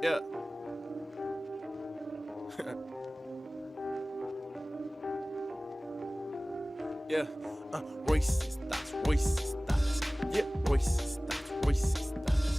Yeah. Yeah. Royce's thoughts, Royce's thoughts. Yeah, Royce's thoughts, Royce's thoughts.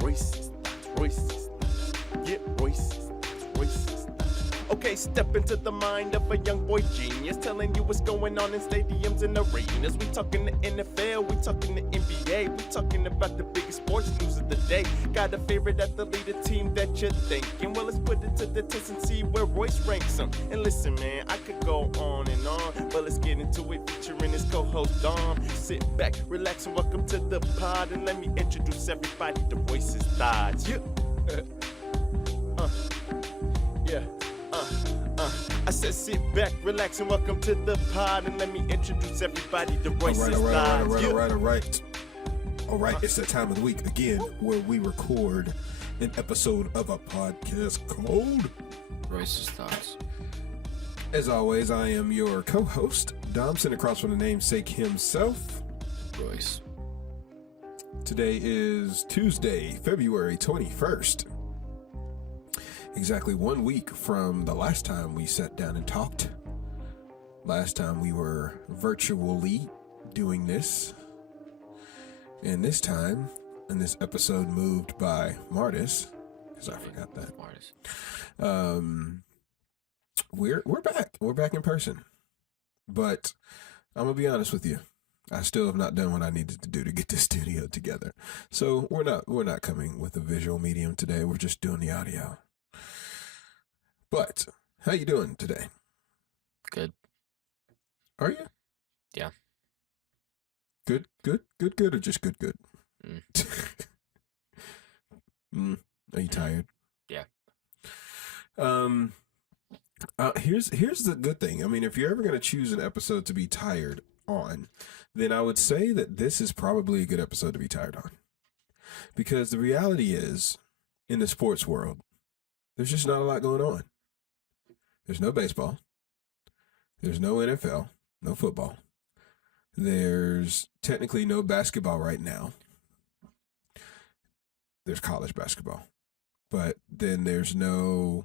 Royce's thoughts, Royce's thoughts. Yeah, Royce's thoughts, Royce's thoughts. Okay, step into the mind of a young boy genius, telling you what's going on in stadiums and arenas. We talking the NFL, we talking the NBA, we talking about the biggest sports news of the day. Got a favorite athlete, a team that you're thinking? Well, let's put it to the test and see where Royce ranks them. And listen, man, I could go on and on, but let's get into it, featuring his co-host Dom. Sit back, relax, and welcome to the pod, and let me introduce everybody to Royce's thoughts. Yeah. Yeah. I said sit back, relax, and welcome to the pod, and let me introduce everybody to Royce's thoughts. All right, it's that time of the week again where we record an episode of a podcast called Royce's Thoughts. As always, I am your co-host, Dom, sitting across from the namesake himself, Royce. Today is Tuesday, February 21st. Exactly 1 week from the last time we sat down and talked. Last time we were virtually doing this. And this time, in this episode moved by Mardis, because I forgot that. Mardis. We're back. We're back in person. But I'm gonna be honest with you. I still have not done what I needed to do to get the studio together. So we're not coming with a visual medium today. We're just doing the audio. But how you doing today? Good. Are you? Yeah. Good, or just good? Are you tired? Yeah. Here's the good thing. I mean, if you're ever going to choose an episode to be tired on, then I would say that this is probably a good episode to be tired on. Because the reality is, in the sports world, there's just not a lot going on. There's no baseball. There's no NFL, no football. There's technically no basketball right now. There's college basketball. But then there's no,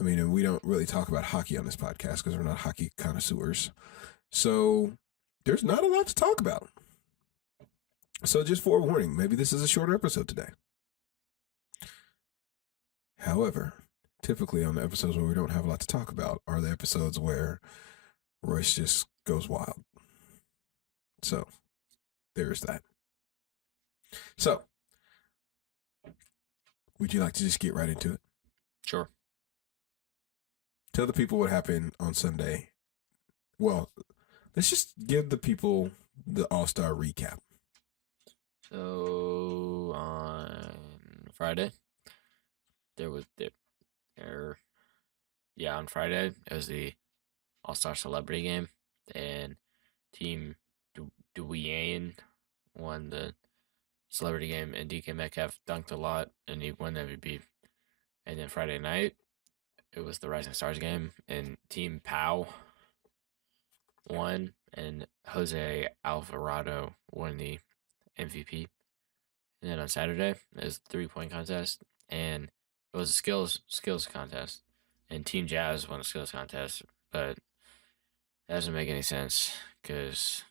and we don't really talk about hockey on this podcast because we're not hockey connoisseurs. So there's not a lot to talk about. So just forewarning, maybe this is a shorter episode today. However, typically on the episodes where we don't have a lot to talk about are the episodes where Royce just goes wild. So there's that. So would you like to just get right into it? Sure. Tell the people what happened on Sunday. Well, let's just give the people the All-Star recap. So on Friday, on Friday it was the All-Star Celebrity Game, and Team Dwayne won the Celebrity Game, and DK Metcalf dunked a lot, and he won MVP. And then Friday night, it was the Rising Stars game, and Team Pow won, and Jose Alvarado won the MVP. And then on Saturday, it was a 3-point contest, and it was a skills contest, and Team Jazz won the skills contest, but that doesn't make any sense because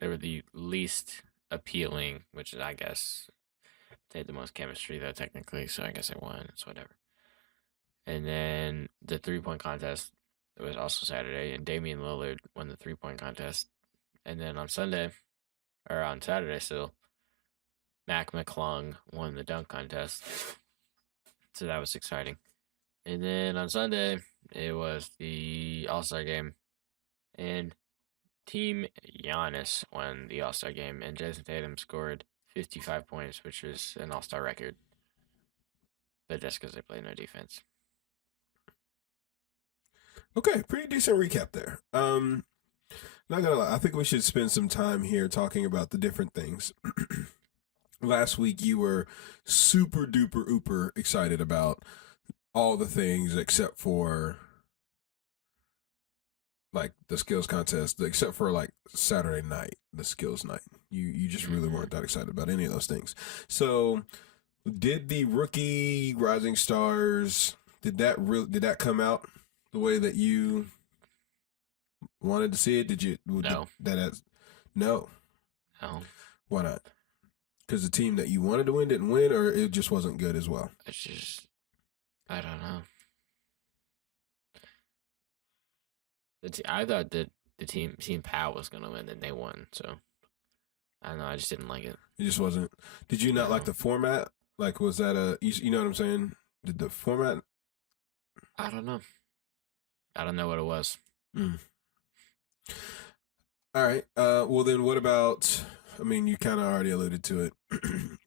they were the least appealing, which is, I guess, they had the most chemistry though technically, so I guess they won. It's whatever. And then the 3-point contest, it was also Saturday, and Damian Lillard won the 3-point contest. And then on Saturday still, Mac McClung won the dunk contest. So that was exciting. And then on Sunday, it was the All-Star game, and Team Giannis won the All-Star game, and Jason Tatum scored 55 points, which was an All-Star record. But that's because they play no defense. Okay, pretty decent recap there. Not gonna lie, I think we should spend some time here talking about the different things. Last week, you were super duper ooper excited about all the things except for like the skills contest, except for like Saturday night, the skills night. You just really weren't that excited about any of those things. So, did the rookie Rising Stars did that come out the way that you wanted to see it? Did you No. No. No. Why not? Because the team that you wanted to win didn't win, or it just wasn't good as well. It's just, I don't know. I thought that the team Pal was gonna win, and they won. So I don't know. I just didn't like it. It just wasn't. Did you not No. like the format? Like, was that you know what I'm saying? Did the format? I don't know. I don't know what it was. Mm. All right. Well, then what about, I mean, you kind of already alluded to it.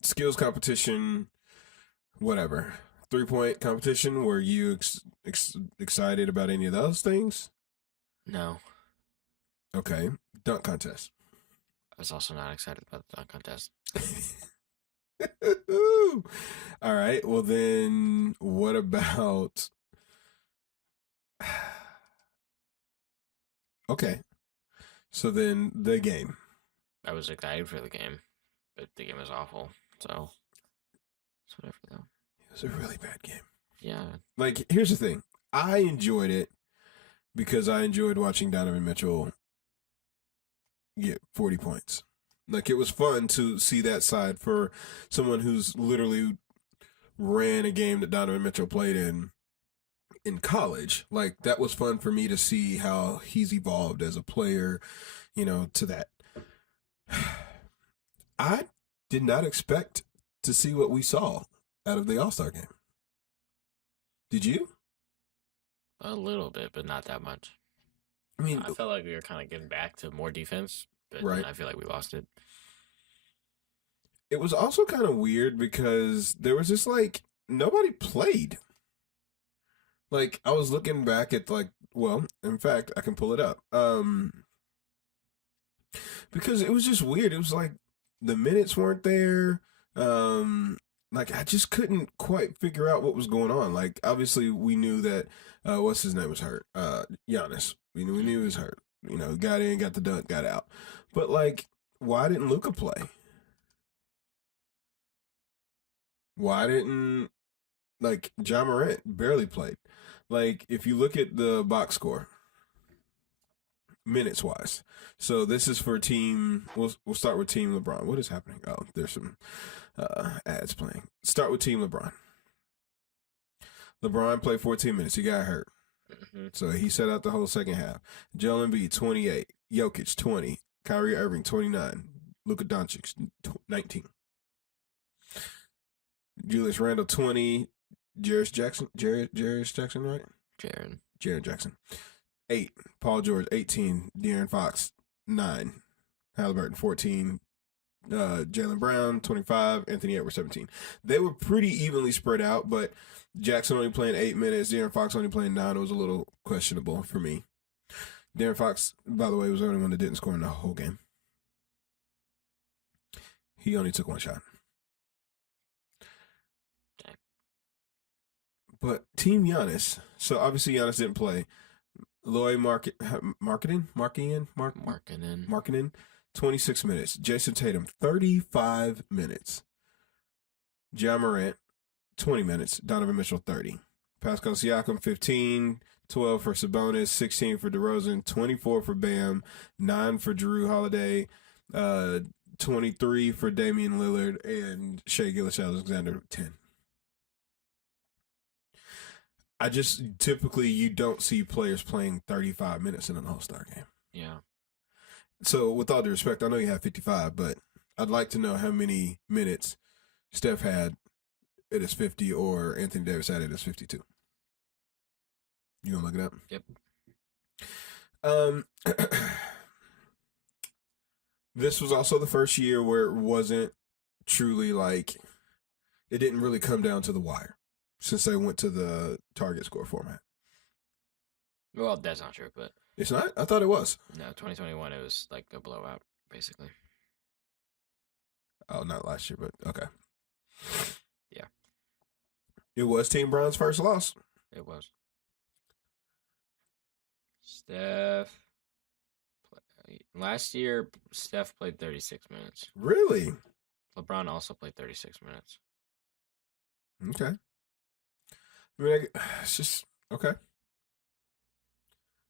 Skills competition, whatever. 3-point competition. Were you excited about any of those things? No. Okay. Dunk contest. I was also not excited about the dunk contest. All right. Well, then what about. Okay. So then the game. I was excited for the game, but the game was awful. So it's whatever though. It was a really bad game. Yeah. Like, here's the thing. I enjoyed it because I enjoyed watching Donovan Mitchell get 40 points. Like, it was fun to see that side for someone who's literally ran a game that Donovan Mitchell played in college. Like, that was fun for me to see how he's evolved as a player, to that. I did not expect to see what we saw out of the All-Star game. Did you? A little bit, but not that much. I mean, I felt like we were kind of getting back to more defense, but right. I feel like we lost it. It was also kind of weird because there was just like nobody played. Like, I was looking back at well, in fact, I can pull it up. Because it was just weird. It was like the minutes weren't there. Like, I just couldn't quite figure out what was going on. Like, obviously we knew that what's his name was hurt. Giannis. We knew he was hurt. Got in, got the dunk, got out. But like, why didn't Luka play? Why didn't Ja Morant barely played? Like, if you look at the box score, minutes wise. So this is for team. We'll start with Team LeBron. What is happening? Oh, there's some ads playing. Start with Team LeBron. LeBron played 14 minutes. He got hurt, so he set out the whole second half. Joel Embiid 28, Jokic 20, Kyrie Irving 29, Luka Doncic 19, Julius Randle 20, Jarris Jackson, right? Jaren Jackson 8, Paul George 18, De'Aaron Fox 9, Halliburton 14, Jaylen Brown 25, Anthony Edwards 17. They were pretty evenly spread out, but Jackson only playing 8 minutes, De'Aaron Fox only playing 9. It was a little questionable for me. De'Aaron Fox, by the way, was the only one that didn't score in the whole game. He only took one shot. But Team Giannis, so obviously Giannis didn't play. Lloyd Markkinen, 26 minutes. Jason Tatum, 35 minutes. Ja Morant, 20 minutes. Donovan Mitchell, 30. Pascal Siakam, 15. 12 for Sabonis, 16 for DeRozan, 24 for Bam, 9 for Jrue Holiday, 23 for Damian Lillard, and Shai Gilgeous-Alexander, 10. I just typically you don't see players playing 35 minutes in an All-Star game. Yeah. So with all due respect, I know you have 55, but I'd like to know how many minutes Steph had at his 50 or Anthony Davis had at his 52. You gonna look it up? Yep. This was also the first year where it wasn't truly like it didn't really come down to the wire. Since they went to the target score format. Well, that's not true, but it's not? I thought it was. No, 2021 it was like a blowout, basically. Oh, not last year, but okay. Yeah. It was Team Bron's first loss. It was. Last year, Steph played 36 minutes. Really? LeBron also played 36 minutes. Okay. I mean, it's just okay.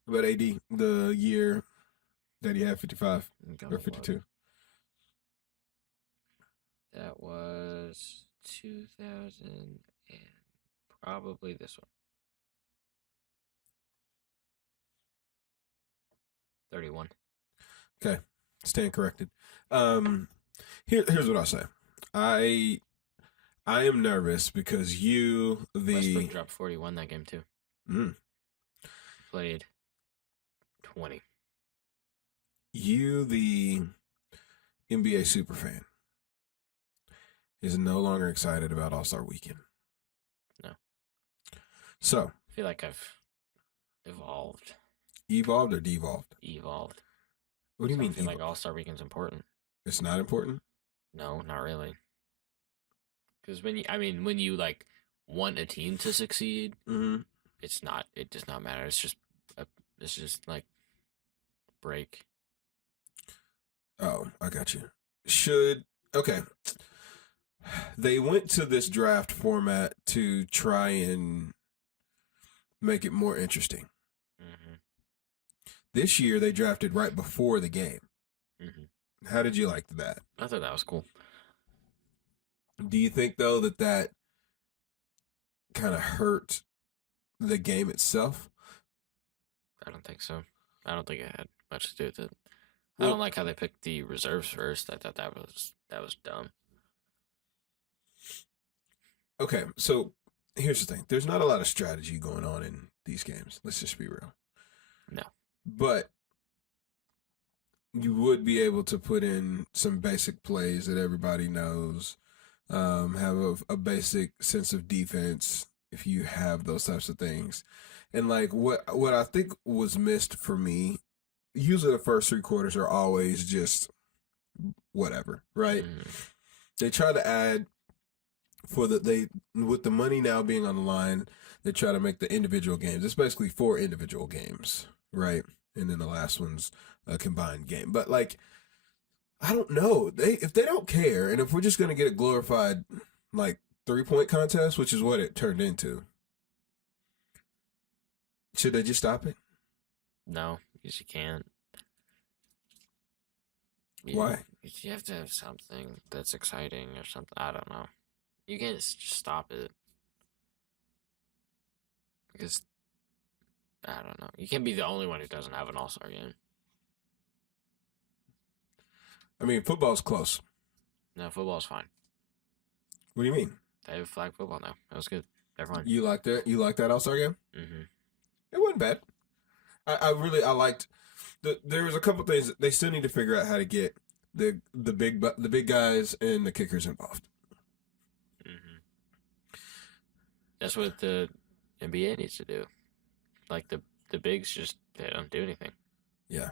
About AD, the year that he had 55 or 52. That was 2000 and probably this one. 31. Okay, stand corrected. Here's what I'll say. I am nervous because Westbrook dropped 41 that game too. Played 20. You, the NBA superfan, is no longer excited about All-Star Weekend. No. So I feel like I've evolved. Evolved or devolved? Evolved. What do you mean? I feel like All-Star Weekend's important. It's not important? No, not really. Because when you like want a team to succeed, it's not. It does not matter. It's just like break. Oh, I got you. Okay. They went to this draft format to try and make it more interesting. Mm-hmm. This year they drafted right before the game. Mm-hmm. How did you like that? I thought that was cool. Do you think though that kind of hurt the game itself? I don't think so. I don't think it had much to do with it. I don't like how they picked the reserves first. I thought that was dumb. Okay, so here's the thing. There's not a lot of strategy going on in these games. Let's just be real. No. But you would be able to put in some basic plays that everybody knows, have a basic sense of defense if you have those types of things. And like what I think was missed for me, usually the first 3 quarters are always just whatever, right? They try to add with the money now being on the line, they try to make the individual games. It's basically 4 individual games, right? And then the last one's a combined game. But like, I don't know. If they don't care, and if we're just gonna get a glorified like 3-point contest, which is what it turned into, should they just stop it? No, because you can't. Why? You have to have something that's exciting or something. I don't know. You can't just stop it. Because, I don't know. You can't be the only one who doesn't have an All-Star game. I mean, football's close. No, football's fine. What do you mean? They have flag football now. That was good. They're fine. You like that? You like that All-Star game? Mm-hmm. It wasn't bad. I liked. There was a couple things that they still need to figure out how to get the big guys and the kickers involved. Mm-hmm. That's what the NBA needs to do. Like the bigs they don't do anything. Yeah.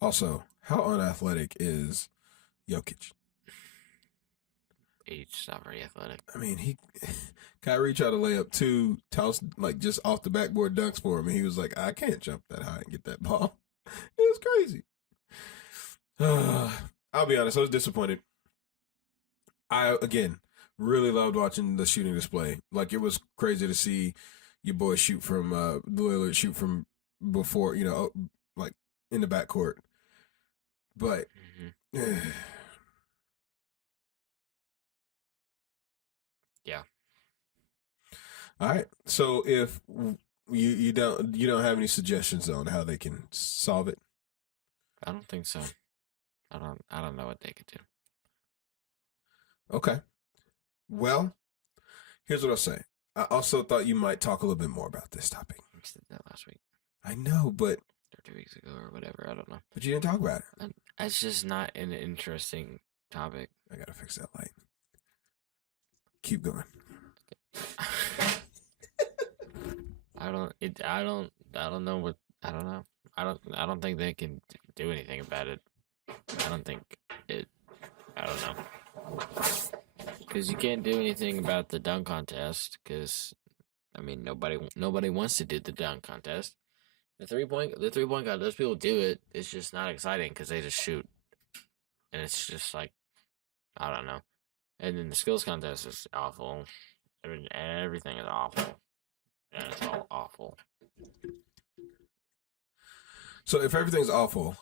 Also, how unathletic is Jokic? He's not very athletic. I mean, Kyrie tried to lay up 2 toss like just off the backboard dunks for him, and he was like, "I can't jump that high and get that ball." It was crazy. I'll be honest, I was disappointed. I again really loved watching the shooting display. Like, it was crazy to see your boy shoot from Lillard shoot from before, like in the backcourt. But yeah. All right. So if you don't have any suggestions on how they can solve it? I don't think so. I don't know what they could do. Okay. Well, here's what I'll say. I also thought you might talk a little bit more about this topic. We did that last week. I know, but Or 2 weeks ago or whatever. I don't know. But you didn't talk about it. It's just not an interesting topic. I gotta fix that light. Keep going. I don't know. I don't think they can do anything about it. I don't know. Because you can't do anything about the dunk contest. Because, I mean, nobody wants to do the dunk contest. The 3-point contest, those people do it. It's just not exciting because they just shoot, and it's just like, I don't know. And then the skills contest is awful. Everything is awful, and it's all awful. So if everything's awful,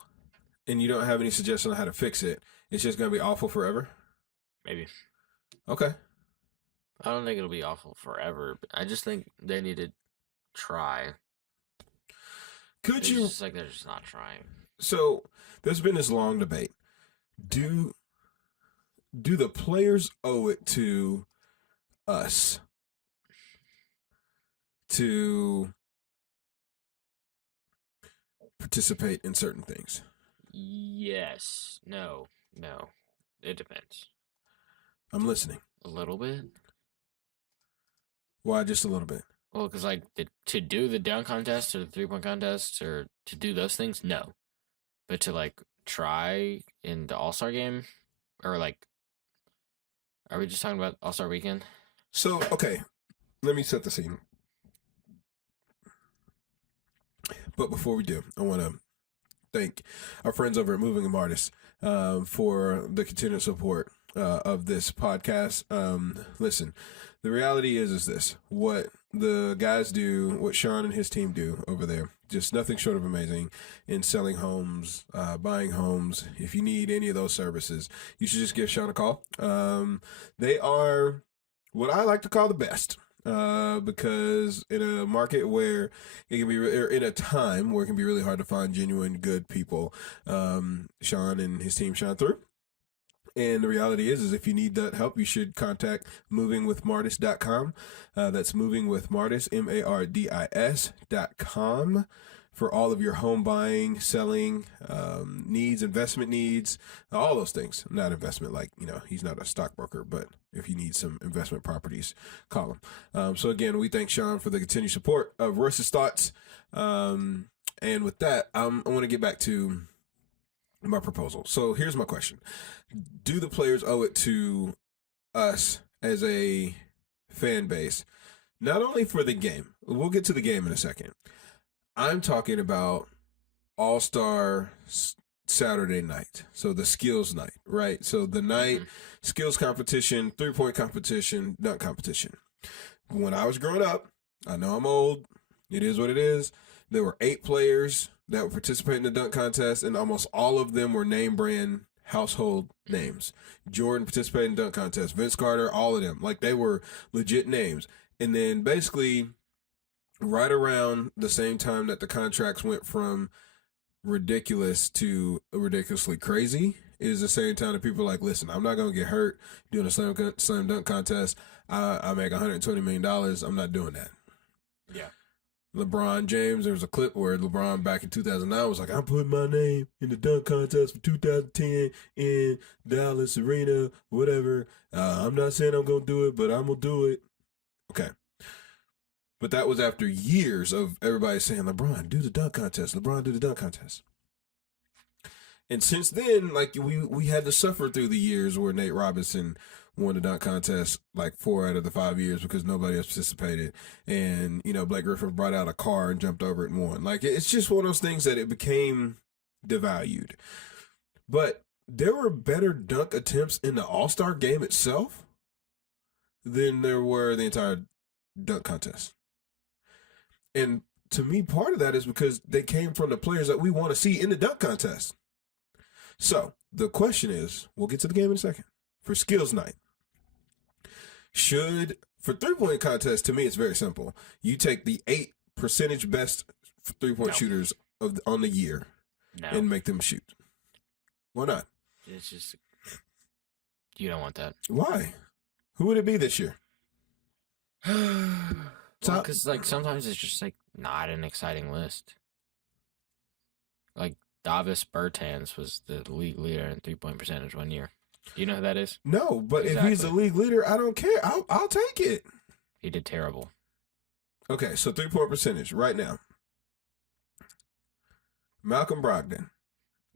and you don't have any suggestion on how to fix it, it's just gonna be awful forever. Maybe. Okay. I don't think it'll be awful forever, but I just think they need to try. Could you? It's like they're just not trying. So there's been this long debate. Do the players owe it to us to participate in certain things? Yes. No. It depends. I'm listening. A little bit. Why just a little bit? Well, because like to do the dunk contest or the 3-point contest or to do those things, no. But to like try in the All-Star game, or like, are we just talking about All-Star weekend? So okay, let me set the scene. But before we do, I want to thank our friends over at Moving and Mardis for the continued support of this podcast. Listen, the reality is this: what the guys do, what Sean and his team do over there, just nothing short of amazing in selling homes, buying homes. If you need any of those services, you should just give Sean a call. They are what I like to call the best. Because in a market where it can be, or in a time where it can be really hard to find genuine good people, Sean and his team shine through. And the reality is if you need that help, you should contact movingwithmardis.com. That's movingwithmardis, MARDIS.com, for all of your home buying, selling needs, investment needs, all those things. Not investment, like, he's not a stockbroker, but if you need some investment properties, call him. So again, we thank Sean for the continued support of Royce's Thoughts. And with that, I want to get back to my proposal. So here's my question. Do the players owe it to us as a fan base, not only for the game? We'll get to the game in a second. I'm talking about All-Star Saturday night. So the skills night, right? So the night, skills competition, 3-point competition, dunk competition. When I was growing up, I know I'm old. It is what it is. There were 8 players that would participate in the dunk contest, and almost all of them were name brand household names. Jordan participated in dunk contest, Vince Carter, all of them. Like, they were legit names. And then basically right around the same time that the contracts went from ridiculous to ridiculously crazy is the same time that people are like, listen, I'm not going to get hurt doing a slam dunk contest. I make $120 million. I'm not doing that. Yeah. LeBron James, there was a clip where LeBron back in 2009 was like, I'm putting my name in the dunk contest for 2010 in Dallas Arena, whatever. I'm not saying I'm going to do it, but I'm going to do it. Okay. But that was after years of everybody saying, LeBron, do the dunk contest. LeBron, do the dunk contest. And since then, like, we had to suffer through the years where Nate Robinson won the dunk contest like 4 out of the 5 years because nobody else participated. And, Blake Griffin brought out a car and jumped over it and won. Like, it's just one of those things that it became devalued. But there were better dunk attempts in the All-Star game itself than there were the entire dunk contest. And to me, part of that is because they came from the players that we want to see in the dunk contest. So the question is, we'll get to the game in a second. For skills night, for 3-point contest, to me, it's very simple. You take the 8% best 3-point shooters on the year and make them shoot. Why not? It's just, you don't want that. Why? Who would it be this year? Because like sometimes it's just like not an exciting list. Like Davis Bertans was the league leader in 3-point percentage one year. Do you know who that is? No, but if he's the league leader, I don't care. I'll take it. He did terrible. Okay, so 3-point percentage right now. Malcolm Brogdon,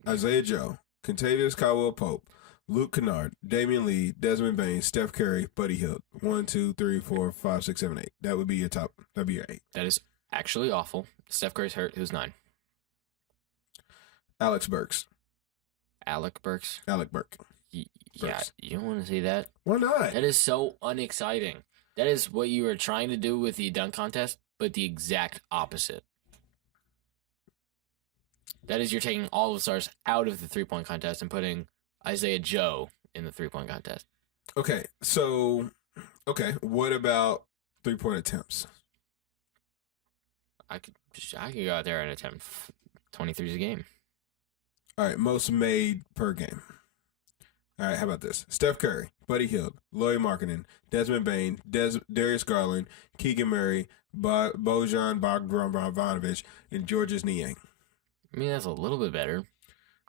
Isaiah Joe, Kentavious Caldwell Pope, Luke Kennard, Damian Lee, Desmond Bain, Steph Curry, Buddy Hield. 1, 2, 3, 4, 5, 6, 7, 8. That would be your top. That'd be your 8. That is actually awful. Steph Curry's hurt. Who's 9? Alex Burks. Alec Burks. Alec Burke. Yeah, Burks. you don't want to see that. Why not? That is so unexciting. That is what you were trying to do with the dunk contest, but the exact opposite. That is, you're taking all the stars out of the 3-point contest and putting Isaiah Joe in the 3-point contest. Okay, so, what about 3-point attempts? I could go out there and attempt 23s a game. All right, most made per game. All right, how about this? Steph Curry, Buddy Hield, Lauri Markkanen, Desmond Bain, Darius Garland, Keegan Murray, Bojan Bogdanovic, and Georges Niang. I mean, that's a little bit better.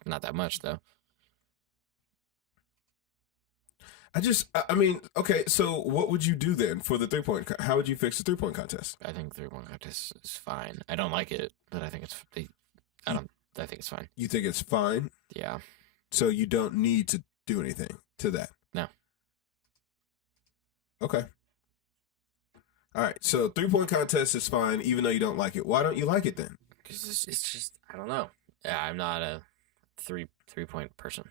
Not that much, though. I mean, okay, so what would you do then for the 3-point? How would you fix the 3-point contest? I think 3-point contest is fine. I don't like it, but I think it's I think it's fine. You think it's fine? Yeah. So you don't need to do anything to that? No. Okay. All right, so 3-point contest is fine, even though you don't like it. Why don't you like it then? Because it's just, I don't know. Yeah, I'm not a three-point person.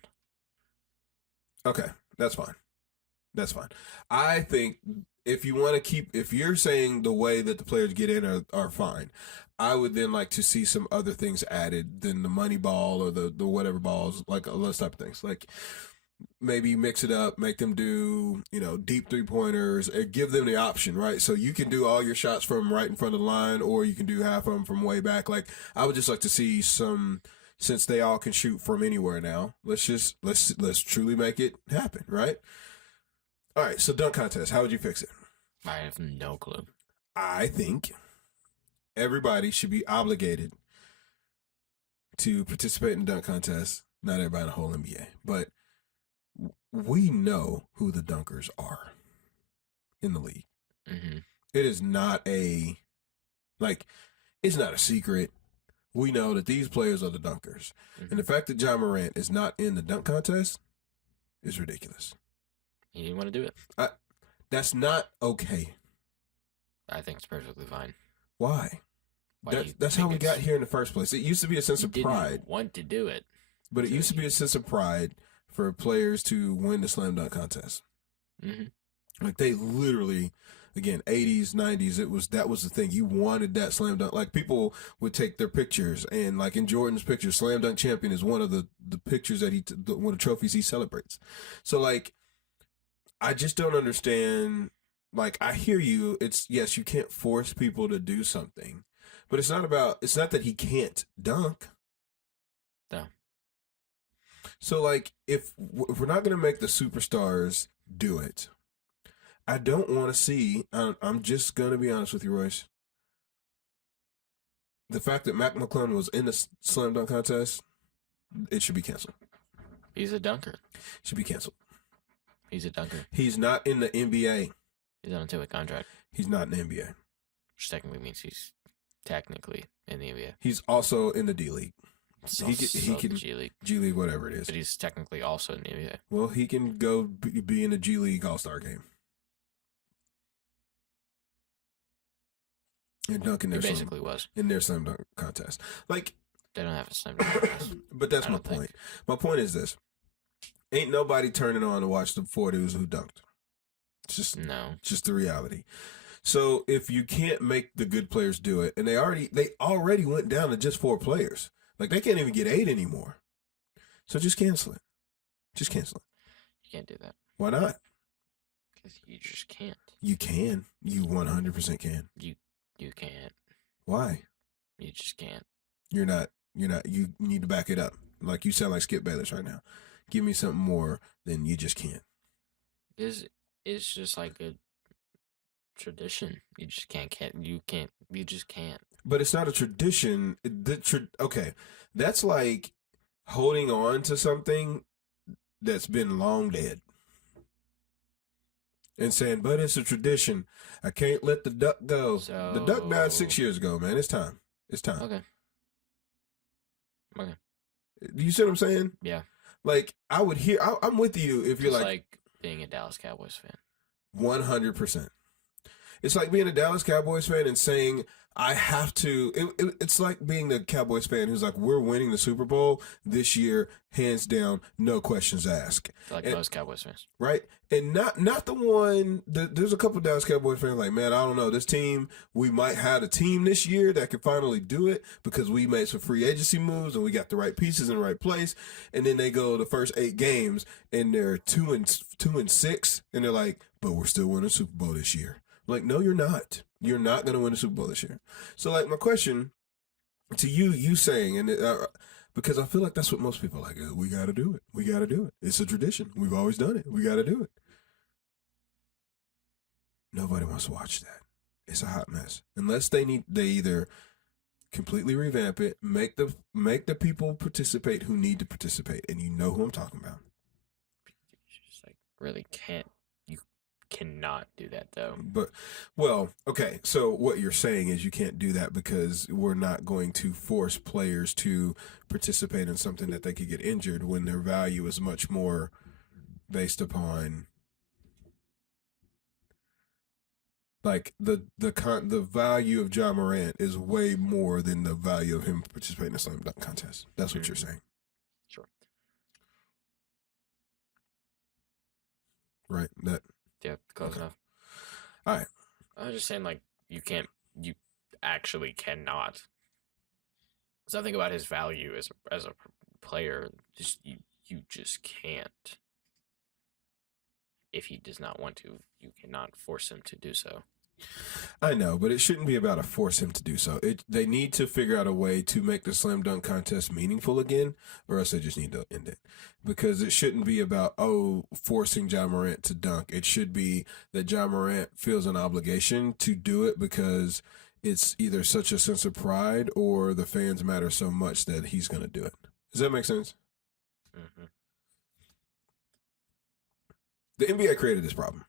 Okay, that's fine. That's fine. I think if you want to if you're saying the way that the players get in are fine, I would then like to see some other things added than the money ball or the whatever balls, like those type of things. Like maybe mix it up, make them do, deep 3-pointers, and give them the option, right? So you can do all your shots from right in front of the line, or you can do half of them from way back. Like, I would just like to see some, since they all can shoot from anywhere now, let's truly make it happen, right? All right, so dunk contest, how would you fix it? I have no clue. I think everybody should be obligated to participate in dunk contests. Not everybody in the whole NBA, but we know who the dunkers are in the league. Mm-hmm. It is not it's not a secret. We know that these players are the dunkers. Mm-hmm. And the fact that Ja Morant is not in the dunk contest is ridiculous. He didn't want to do it. That's not okay. I think it's perfectly fine. Why? That's how we got here in the first place. It used to be a sense of pride. Didn't want to do it. But it used to be a sense of pride for players to win the slam dunk contest. Mm-hmm. Like, they literally, again, 80s, 90s, that was the thing. You wanted that slam dunk. Like, people would take their pictures, and like in Jordan's picture, slam dunk champion is one of the pictures that one of the trophies he celebrates. So, like, I just don't understand. Like, I hear you. Yes, you can't force people to do something, but it's not that he can't dunk. No. So, like, if we're not going to make the superstars do it, I don't want to see, I'm just going to be honest with you, Royce. The fact that Mac McClung was in the slam dunk contest, it should be canceled. He's a dunker. Should be canceled. He's a dunker. He's not in the NBA. He's on a 2-week contract. He's not in the NBA. Which technically means he's technically in the NBA. He's also in the D League. He can G League. G League, whatever it is. But he's technically also in the NBA. Well, he can go be in the G League All-Star game. And dunk in their basically was in their slam dunk contest. Like, they don't have a slam dunk contest. But that's my point. My point is this: ain't nobody turning on to watch the 4 dudes who dunked. It's just the reality. So if you can't make the good players do it, and they already went down to just 4 players, like, they can't even get 8 anymore. So just cancel it. Just cancel it. You can't do that. Why not? Because you just can't. You can. You 100% can. You can't. Why? You just can't. You're not. You need to back it up. Like, you sound like Skip Bayless right now. Give me something more than you just can't. It's just like a tradition. You just can't. You just can't. But it's not a tradition. Okay, that's like holding on to something that's been long dead and saying, but it's a tradition. I can't let the duck go. So, the duck died 6 years ago, man. It's time. It's time. Okay. You see what I'm saying? Yeah. Like, I'm with you if you're like being a Dallas Cowboys fan. 100%. It's like being a Dallas Cowboys fan and saying, I have to. It's like being the Cowboys fan who's like, we're winning the Super Bowl this year, hands down, no questions asked. Like most Cowboys fans. Right? And not the one, there's a couple of Dallas Cowboys fans like, man, I don't know. This team, we might have a team this year that could finally do it because we made some free agency moves and we got the right pieces in the right place. And then they go the first 8 games and they're 2-6, and they're like, but we're still winning Super Bowl this year. Like, no, you're not. You're not going to win the Super Bowl this year. So, like, my question to you saying, and because I feel like that's what most people are like, we got to do it. We got to do it. It's a tradition. We've always done it. We got to do it. Nobody wants to watch that. It's a hot mess. Unless they either completely revamp it, make the people participate who need to participate, and you know who I'm talking about. You just like really can't. You cannot do that though. But, well, okay. So what you're saying is you can't do that because we're not going to force players to participate in something that they could get injured when their value is much more based upon. Like the value of John Morant is way more than the value of him participating in a slam dunk contest. That's what you're saying. Sure. Right. That. Yeah, close enough. All right. I was just saying, like, you actually cannot. So I think about his value as a player. Just you just can't. If he does not want to, you cannot force him to do so. I know, but it shouldn't be about to force him to do so. They need to figure out a way to make the slam dunk contest meaningful again, or else they just need to end it. Because it shouldn't be about, forcing John Morant to dunk. It should be that John Morant feels an obligation to do it because it's either such a sense of pride or the fans matter so much that he's going to do it. Does that make sense? Mm-hmm. The NBA created this problem.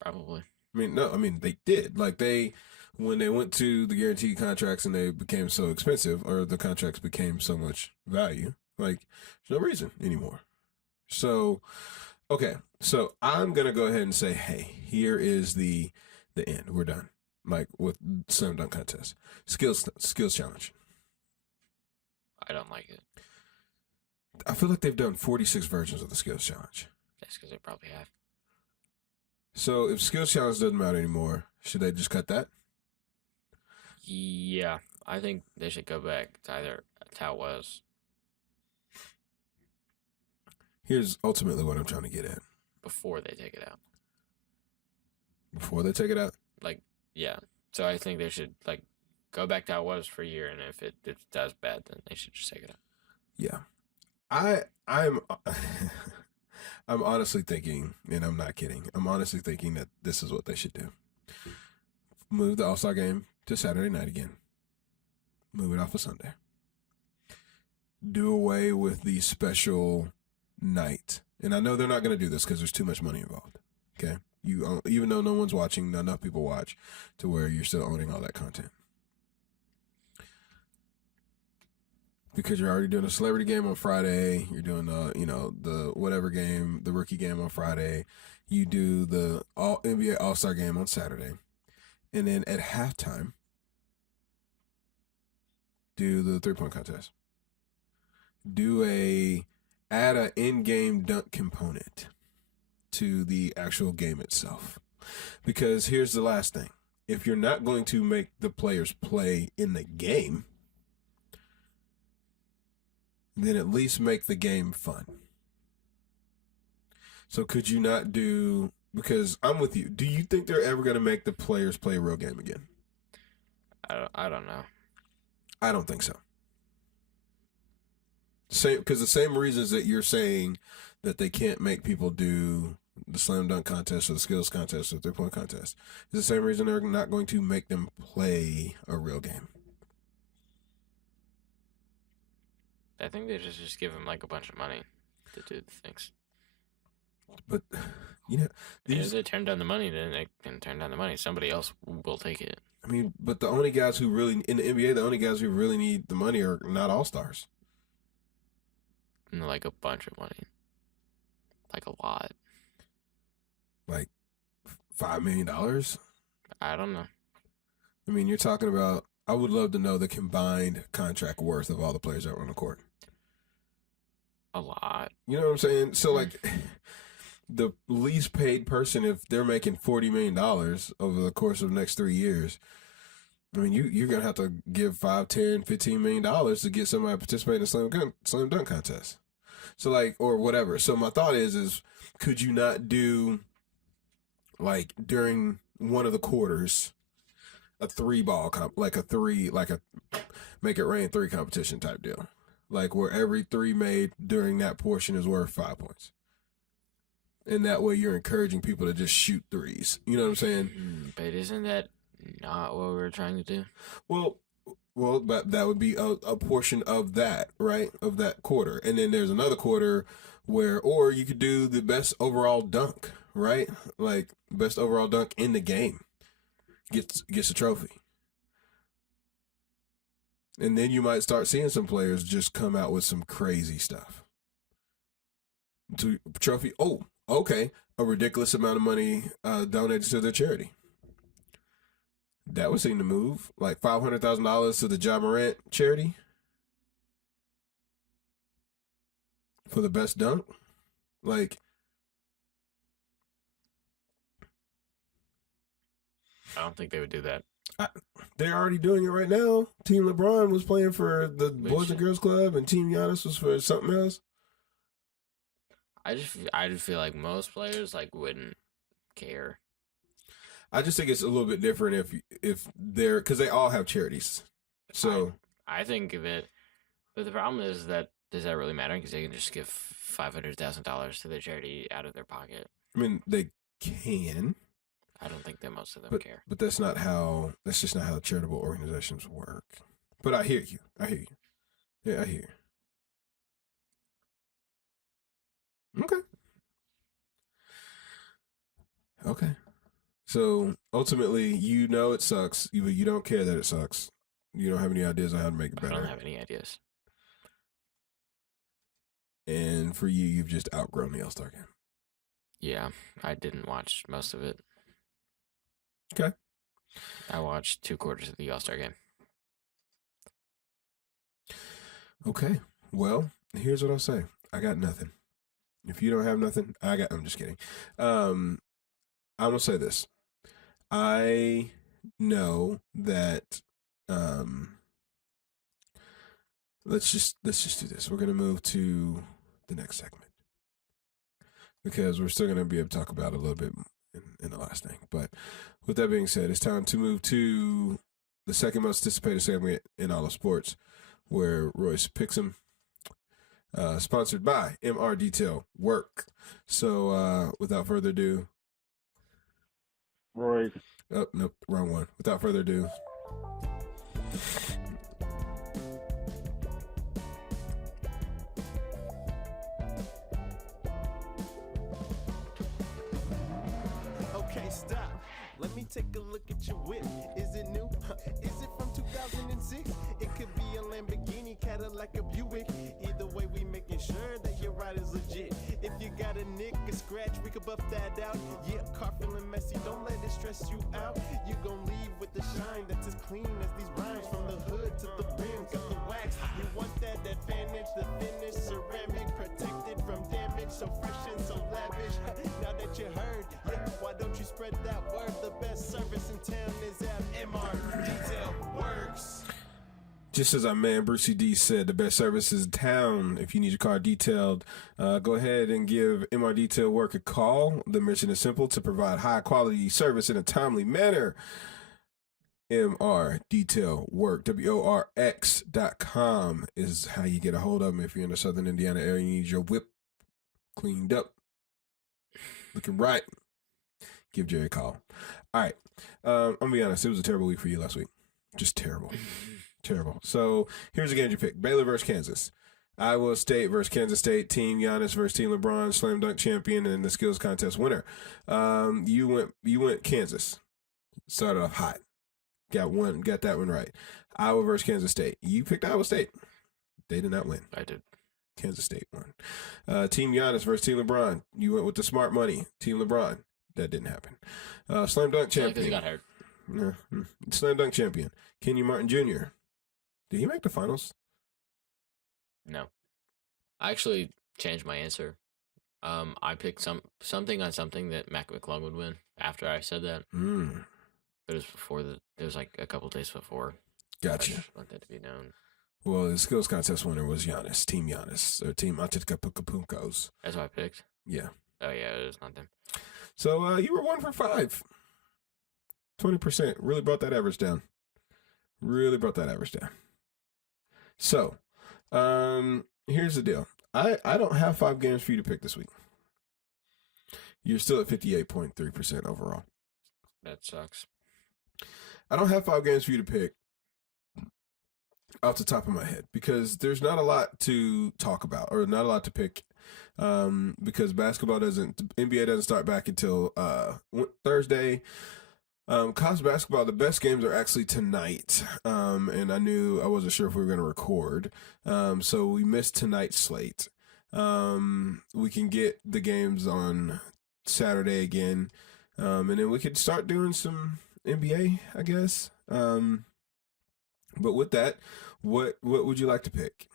Probably. They did. Like when they went to the guaranteed contracts and they became so expensive, or the contracts became so much value, like there's no reason anymore. So, okay. So I'm going to go ahead and say, hey, here is the end. We're done. Like with slam dunk contest. Skills challenge. I don't like it. I feel like they've done 46 versions of the skills challenge. That's because they probably have. So if skills challenge doesn't matter anymore, should they just cut that? Yeah, I think they should go back to either how it was. Here's ultimately what I'm trying to get at. Before they take it out. Before they take it out? Like, yeah. So I think they should, like, go back to how it was for a year, and if it does bad, then they should just take it out. Yeah. I'm honestly thinking, and I'm not kidding, I'm honestly thinking that this is what they should do. Move the All-Star game to Saturday night again. Move it off of Sunday. Do away with the special night. And I know they're not going to do this because there's too much money involved. Okay? Even though no one's watching, not enough people watch to where you're still owning all that content. Because you're already doing a celebrity game on Friday. You're doing the whatever game, the rookie game on Friday. You do the NBA All-Star game on Saturday. And then at halftime, do the 3-point contest. Add an in-game dunk component to the actual game itself. Because here's the last thing. If you're not going to make the players play in the game, then at least make the game fun. So could you not do, because I'm with you, do you think they're ever going to make the players play a real game again? I don't know. I don't think so. Because the same reasons that you're saying that they can't make people do the slam dunk contest or the skills contest or the 3-point contest is the same reason they're not going to make them play a real game. I think they just give them like a bunch of money to do the things. But if they turn down the money, then they can turn down the money. Somebody else will take it. I mean, but the only guys who really in the NBA, the only guys who really need the money are not all-stars. And like a bunch of money, like a lot. Like $5 million. I don't know. I mean, you're talking about. I would love to know the combined contract worth of all the players that were on the court. A lot. You know what I'm saying? So, like, the least paid person, if they're making $40 million over the course of the next 3 years, I mean, you're going to have to give $5, $10, $15 million to get somebody to participate in a slam dunk contest. So, like, or whatever. So, my thought is could you not do, like, during one of the quarters, a make it rain three competition type deal, like where every three made during that portion is worth 5 points, and that way you're encouraging people to just shoot threes. You know what I'm saying? But isn't that not what we're trying to do? Well, but that would be a portion of that, right? Of that quarter, and then there's another quarter or you could do the best overall dunk, right? Like best overall dunk in the game gets a trophy. And then you might start seeing some players just come out with some crazy stuff. To trophy, oh, okay, a ridiculous amount of money donated to their charity. That would seem to move. Like $500,000 to the Ja Morant charity for the best dunk. Like, I don't think they would do that. They're already doing it right now. Team LeBron was playing for the Boys and Girls Club, and Team Giannis was for something else. I just feel like most players like wouldn't care. I just think it's a little bit different if they're because they all have charities. So I think of it, but the problem is that does that really matter? Because they can just give $500,000 to their charity out of their pocket. I mean, they can. I don't think that most of them care. But that's just not how charitable organizations work. But I hear you. Yeah, I hear you. Okay. So ultimately, it sucks, but you don't care that it sucks. You don't have any ideas on how to make it better. I don't have any ideas. And for you, you've just outgrown the All-Star game. Yeah, I didn't watch most of it. Okay. I watched 2 quarters of the All-Star game. Okay. Well, here's what I'll say. I got nothing. If you don't have nothing, I'm just kidding. I'm going to say this. I know that let's just do this. We're going to move to the next segment because we're still going to be able to talk about it a little bit in the last thing. But with that being said, it's time to move to the second most anticipated segment in all of sports, where Royce picks them. Sponsored by MR DetailWorx. So without further ado, Royce. Oh, nope, wrong one. Without further ado. Okay, stop. Let me take a look at your whip. Is it new? Is it from 2006? It could be a Lamborghini, Cadillac, a Buick. Either way, we making sure that your ride is legit. If you got a nick, a scratch, we could buff that out. Yeah, car feeling messy, don't let it stress you out. You gon' leave with the shine that's as clean as these rhymes. From the hood to the rim, got the wax. You want that advantage, the finish, ceramic, protected from damage. So fresh and so lavish. Now that you heard, yeah, why don't you spread that word? The best service in town is at MR DetailWorx. Just as our man Brucey D said, the best service is in town. If you need your car detailed, go ahead and give MR DetailWorx a call. The mission is simple: to provide high quality service in a timely manner. MR DetailWorx, WORX.com is how you get a hold of them. If you're in the Southern Indiana area, you need your whip cleaned up, looking right, give Jerry a call. All right. I'm going to be honest. It was a terrible week for you last week. Just terrible. Terrible. So here's the game you pick. Baylor versus Kansas. Iowa State versus Kansas State. Team Giannis versus Team LeBron. Slam dunk champion and the skills contest winner. You went Kansas. Started off hot. Got that one right. Iowa versus Kansas State. You picked Iowa State. They did not win. I did. Kansas State won. Team Giannis versus Team LeBron. You went with the smart money. Team LeBron. that didn't happen. Slam dunk champion. Because he got hurt. Yeah. Slam dunk champion. Kenyon Martin Jr. Did he make the finals? No. I actually changed my answer. I picked something on something that Mac McClung would win after I said that. But it was before it was like a couple days before. Gotcha. I just want that to be known. Well, the skills contest winner was Giannis, Team Giannis, or Team Antetokounmpo's. That's what I picked. Yeah. Oh yeah, it was not them. So you were 1 for 5. 20%. Really brought that average down. So, here's the deal. I don't have 5 games for you to pick this week. You're still at 58.3% overall. That sucks. I don't have 5 games for you to pick off the top of my head because there's not a lot to talk about or not a lot to pick because NBA doesn't start back until Thursday. College basketball, the best games are actually tonight. And I wasn't sure if we were going to record. So we missed tonight's slate. We can get the games on Saturday again. And then we could start doing some NBA, I guess. But with that, what would you like to pick?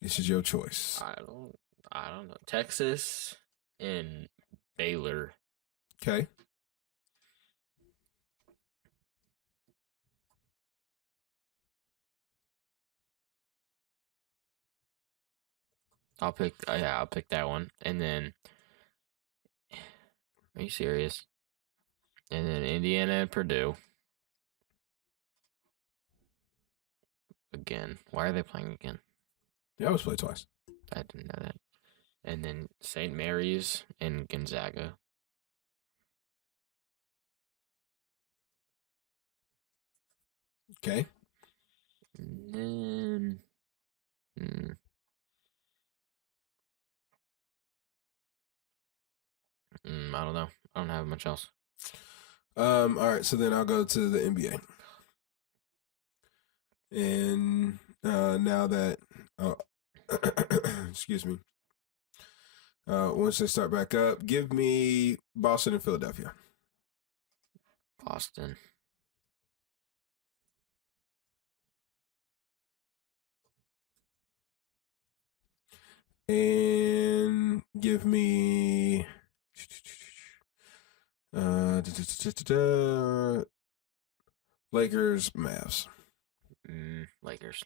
This is your choice. I don't know. Texas and Baylor. Okay. I'll pick that one. And then are you serious? And then Indiana and Purdue. Again. Why are they playing again? They always play twice. I didn't know that. And then St. Mary's and Gonzaga. Okay. And then I don't know. I don't have much else. All right, so then I'll go to the NBA. And now that excuse me. Once they start back up, give me Boston and Philadelphia. Boston. And give me Lakers, Mavs. Lakers.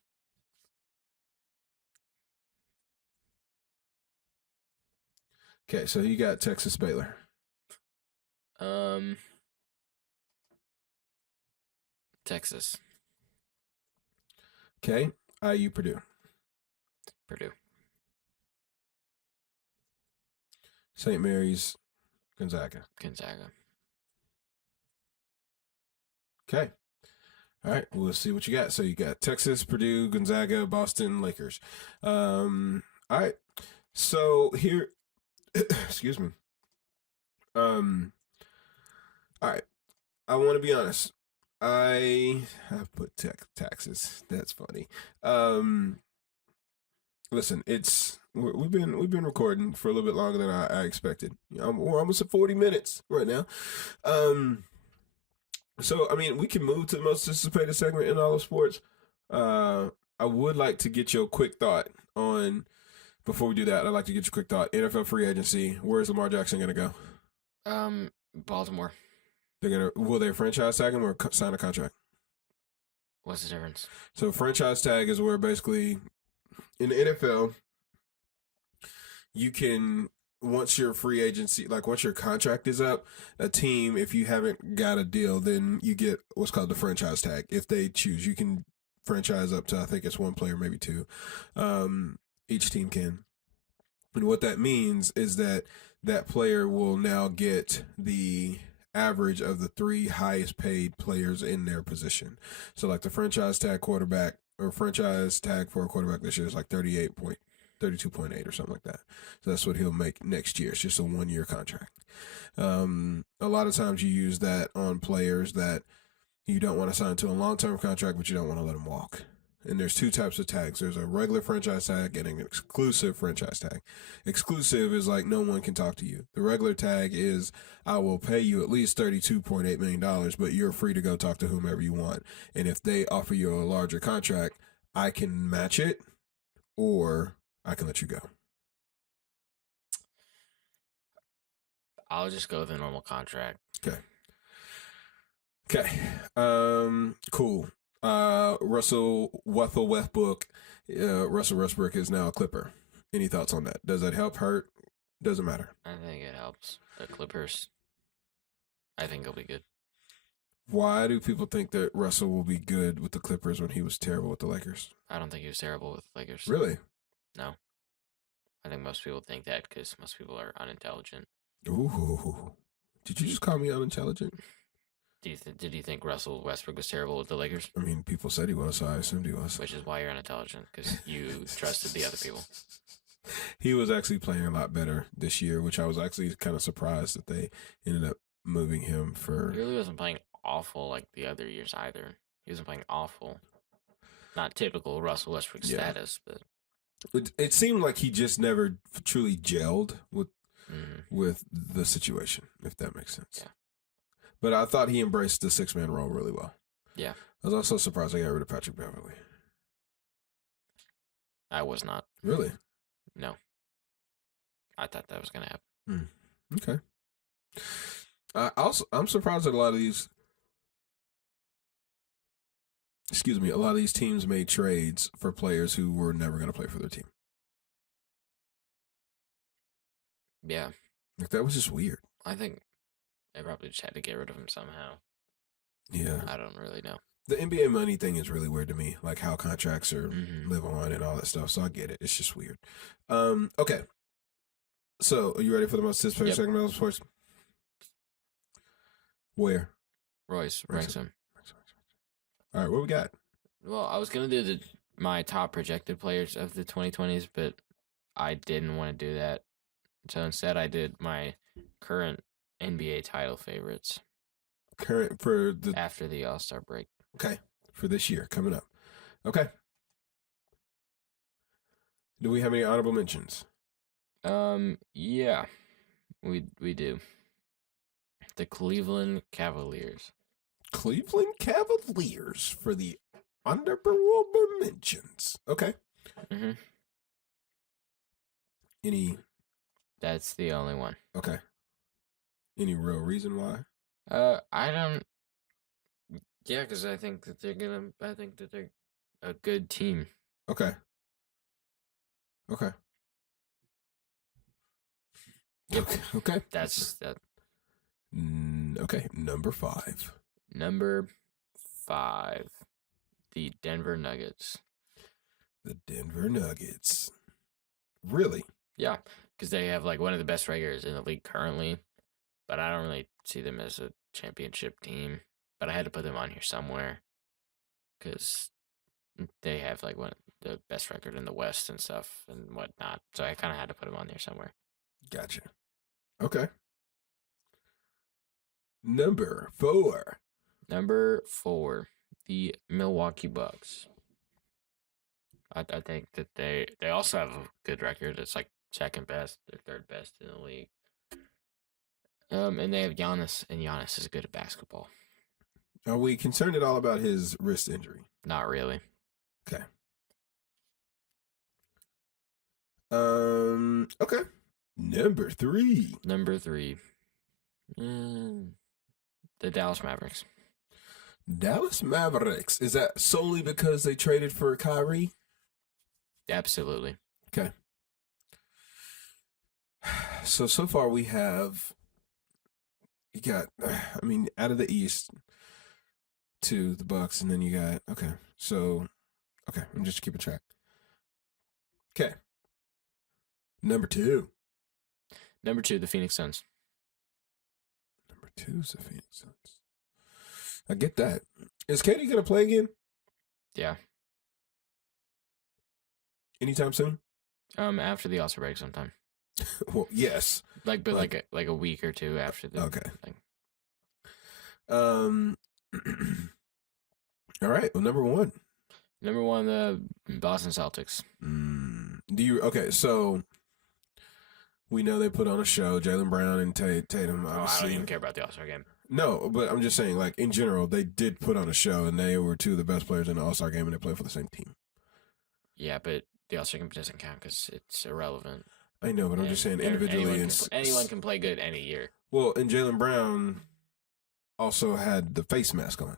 Okay, so you got Texas, Baylor. Texas. Okay, IU, Purdue. Purdue. St. Mary's, Gonzaga. Gonzaga. Okay. All right, we'll see what you got. So you got Texas, Purdue, Gonzaga, Boston, Lakers. All right. So here, excuse me. All right. I want to be honest. I have put taxes. That's funny. Listen, we've been recording for a little bit longer than I expected. We're almost at 40 minutes right now. So I mean, we can move to the most anticipated segment in all of sports. I would like to get your quick thought on. Before we do that, I'd like to get your quick thought. NFL free agency. Where's Lamar Jackson gonna go? Baltimore. Will they franchise tag him or sign a contract? What's the difference? So franchise tag is where basically in the NFL, you can, once your free agency, like once your contract is up, a team, if you haven't got a deal, then you get what's called the franchise tag. If they choose, you can franchise up to, I think it's 1 player, maybe 2. Each team can. And what that means is that player will now get the average of the 3 highest paid players in their position. So like the franchise tag quarterback or franchise tag for a quarterback this year is like 32.8 or something like that. So that's what he'll make next year. It's just a 1-year contract. A lot of times you use that on players that you don't want to sign to a long-term contract, but you don't want to let them walk. And there's two types of tags. There's a regular franchise tag and an exclusive franchise tag. Exclusive is like no one can talk to you. The regular tag is I will pay you at least $32.8 million, but you're free to go talk to whomever you want. And if they offer you a larger contract, I can match it or I can let you go. I'll just go with a normal contract. Okay. Cool. Russell Westbrook is now a Clipper. Any thoughts on that? Does that help, hurt? Doesn't matter. I think it helps. The Clippers, I think it'll be good. Why do people think that Russell will be good with the Clippers when he was terrible with the Lakers? I don't think he was terrible with the Lakers. Really? No. I think most people think that because most people are unintelligent. Ooh. Did you just call me unintelligent? Did you think Russell Westbrook was terrible with the Lakers? I mean, people said he was, so I assumed he was. Which is why you're unintelligent, because you trusted the other people. He was actually playing a lot better this year, which I was actually kind of surprised that they ended up moving him for... He really wasn't playing awful like the other years either. He wasn't playing awful. Not typical Russell Westbrook status, but... It seemed like he just never truly gelled with the situation, if that makes sense. Yeah. But I thought he embraced the six-man role really well. Yeah. I was also surprised they got rid of Patrick Beverly. I was not. Really? No. I thought that was going to happen. Okay. I'm surprised that a lot of these teams made trades for players who were never going to play for their team. Yeah. Like, that was just weird. I think they probably just had to get rid of him somehow. Yeah. I don't really know. The NBA money thing is really weird to me, like how contracts are live on and all that stuff. So I get it. It's just weird. Okay. So, are you ready for the most anticipated segment of sports? Where? Royce ranks him. All right, what we got? Well, I was going to do my top projected players of the 2020s, but I didn't want to do that. So instead, I did my current NBA title favorites. After the All-Star break. Okay, for this year coming up. Okay. Do we have any honorable mentions? Yeah, we do. The Cleveland Cavaliers. Cleveland Cavaliers for the honorable mentions. Okay. Any? That's the only one. Okay. Any real reason why? I don't. Yeah, because I think that they're a good team. Okay. Okay. Yep. Okay. That's that. Okay. Number 5. Number 5, the Denver Nuggets. The Denver Nuggets. Really? Yeah, because they have like one of the best regulars in the league currently, but I don't really see them as a championship team. But I had to put them on here somewhere because they have like one of the best record in the West and stuff and whatnot. So I kind of had to put them on there somewhere. Gotcha. Okay. Number 4. Number 4, the Milwaukee Bucks. I think that they also have a good record. It's like second best, or third best in the league. And they have Giannis, and Giannis is good at basketball. Are we concerned at all about his wrist injury? Not really. Okay. Okay. Number 3. Number 3. The Dallas Mavericks. Dallas Mavericks. Is that solely because they traded for Kyrie? Absolutely. Okay. So far we have, you got, I mean, out of the East to the Bucks, and then you got, okay, I'm just keeping track. Okay. Number 2. Number 2, the Phoenix Suns. Number 2 is the Phoenix Suns. I get that. Is Katie going to play again? Yeah. Anytime soon? After the All-Star break sometime. Well, yes. Like a week or two after the thing. All right. Well, number 1. Number one, the Boston Celtics. Okay, so we know they put on a show, Jaylen Brown and Tatum, Oh, I obviously. don't even care about the All-Star game. No, but I'm just saying, like, in general, they did put on a show, and they were two of the best players in the All-Star game, and they played for the same team. Yeah, but the All-Star game doesn't count because it's irrelevant. I know, but I'm just saying individually. Anyone can play good any year. Well, and Jaylen Brown also had the face mask on.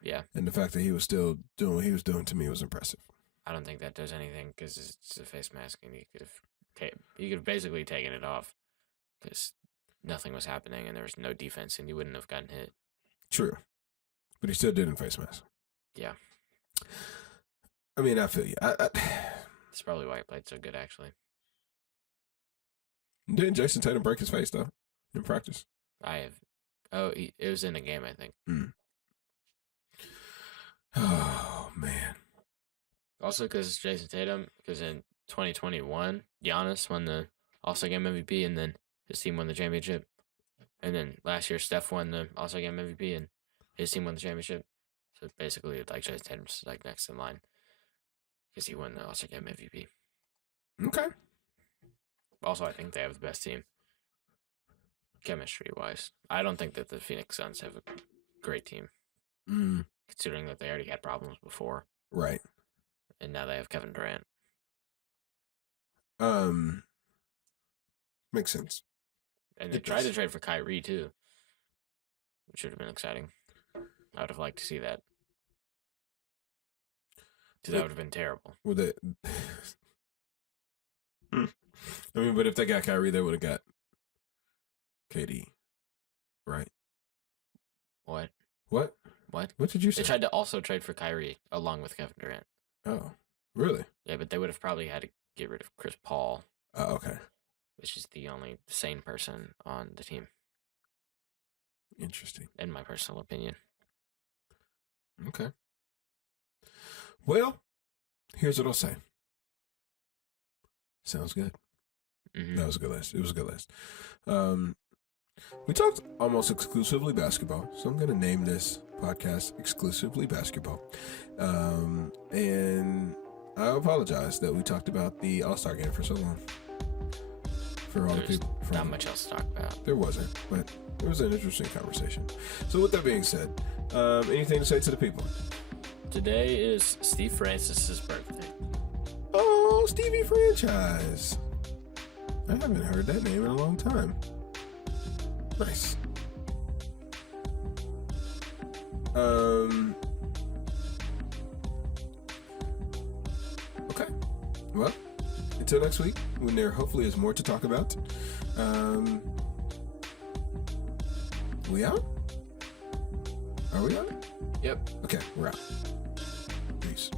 Yeah. And the fact that he was still doing what he was doing to me was impressive. I don't think that does anything because it's a face mask, and he could have basically taken it off because nothing was happening and there was no defense, and he wouldn't have gotten hit. True, but he still did in face mask. Yeah. I mean, I feel you. That's probably why he played so good, actually. Didn't Jason Tatum break his face though in practice? It was in a game, I think. Oh man. Also, because Jason Tatum, because in 2021, Giannis won the All-Star Game MVP, and then his team won the championship. And then last year, Steph won the All-Star Game MVP, and his team won the championship. So basically, like, Jason Tatum's like next in line because he won the All-Star Game MVP. Okay. Also, I think they have the best team chemistry-wise. I don't think that the Phoenix Suns have a great team, considering that they already had problems before. Right. And now they have Kevin Durant. Makes sense. And they tried to trade for Kyrie, too, which would have been exciting. I would have liked to see that. Because that would have been terrible. Well, I mean, but if they got Kyrie, they would have got KD, right? What? What? What? What did you say? They tried to also trade for Kyrie along with Kevin Durant. Oh, really? Yeah, but they would have probably had to get rid of Chris Paul. Oh, okay. Which is the only sane person on the team. Interesting. In my personal opinion. Okay. Well, here's what I'll say. Sounds good. Mm-hmm. That was a good list. It was a good list. We talked almost exclusively basketball, so I'm going to name this podcast Exclusively Basketball. And I apologize that we talked about the All-Star game for so long. For all the people. Not much else to talk about. There wasn't, but it was an interesting conversation. So with that being said, anything to say to the people? Today is Steve Francis's birthday. Oh, Stevie Franchise. I haven't heard that name in a long time. Nice. Okay. Well, until next week, when there hopefully is more to talk about. We out? Are we out? Yep. Okay, we're out. Peace.